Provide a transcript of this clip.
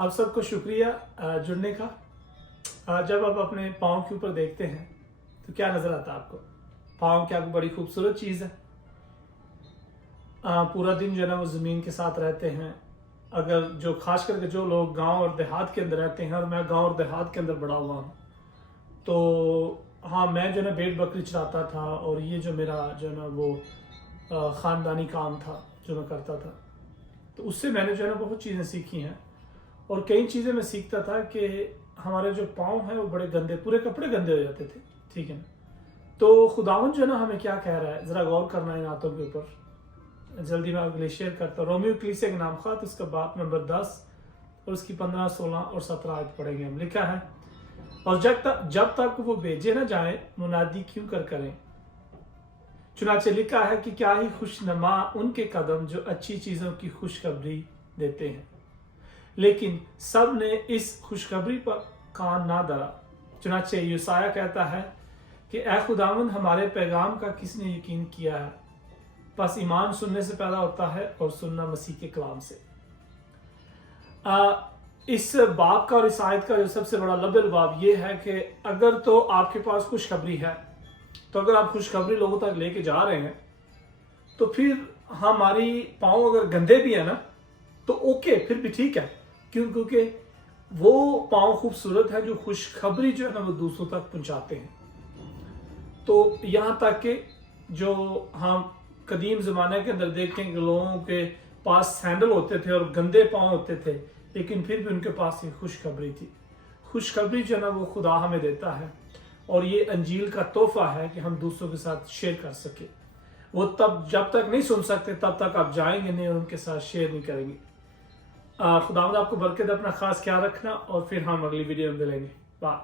आप सबको शुक्रिया जुड़ने का। जब आप अपने पाँव के ऊपर देखते हैं तो क्या नज़र आता है आपको? पाँव क्या बड़ी खूबसूरत चीज़ है। पूरा दिन जो है ना वो ज़मीन के साथ रहते हैं। अगर जो खास करके जो लोग गांव और देहात के अंदर रहते हैं, और मैं गांव और देहात के अंदर बड़ा हुआ हूँ, तो हाँ, मैं जो है ना भेड़ बकरी चराता था, और ये जो मेरा जो है ना वो ख़ानदानी काम था जो मैं करता था, तो उससे मैंने जो है ना बहुत चीज़ें सीखी हैं। और कई चीज़ें मैं सीखता था कि हमारे जो पाँव हैं वो बड़े गंदे, पूरे कपड़े गंदे हो जाते थे, ठीक है ना। तो खुदावंद जो है ना हमें क्या कह रहा है, ज़रा गौर करना इन आयतों के ऊपर। जल्दी मैं अगले शेयर करता हूँ। रोमियो कलीसिया के नाम ख़त, उसका बाब नंबर 10 और उसकी 15, 16 और 17 आयत पढ़ेंगे हम। लिखा है, और जब तक वो भेजे ना जाए मुनादी क्यों करें। चुनाचे लिखा है कि क्या ही खुशनुमा उनके कदम जो अच्छी चीज़ों की खुशखबरी देते हैं, लेकिन सब ने इस खुशखबरी पर कान ना धरा। चुनाचे यूसाया कहता है कि ए खुदावंद, हमारे पैगाम का किसने यकीन किया है। बस ईमान सुनने से पैदा होता है, और सुनना मसीह के कलाम से। इस बाब का और इस आयत का जो सबसे बड़ा लबल बाब ये है कि अगर तो आपके पास खुशखबरी है, तो अगर आप खुशखबरी लोगों तक लेके जा रहे हैं, तो फिर हमारी पाँव अगर गंदे भी है ना, तो ओके, फिर भी ठीक है। क्योंकि वो पाँव खूबसूरत है जो खुशखबरी जो है ना वो दूसरों तक पहुंचाते हैं। तो यहाँ तक कि जो हम कदीम ज़माने के अंदर देखें कि लोगों के पास सैंडल होते थे और गंदे पाँव होते थे, लेकिन फिर भी उनके पास ये खुशखबरी थी। खुशखबरी जो है ना वो खुदा हमें देता है, और ये अंजील का तोहफा है कि हम दूसरों के साथ शेयर कर सके। वो तब जब तक नहीं सुन सकते तब तक आप जाएंगे नहीं और उनके साथ शेयर नहीं करेंगे। खुदावंद आपको बरकत, अपना खास ख्याल रखना, और फिर हम अगली वीडियो में मिलेंगे। बाय।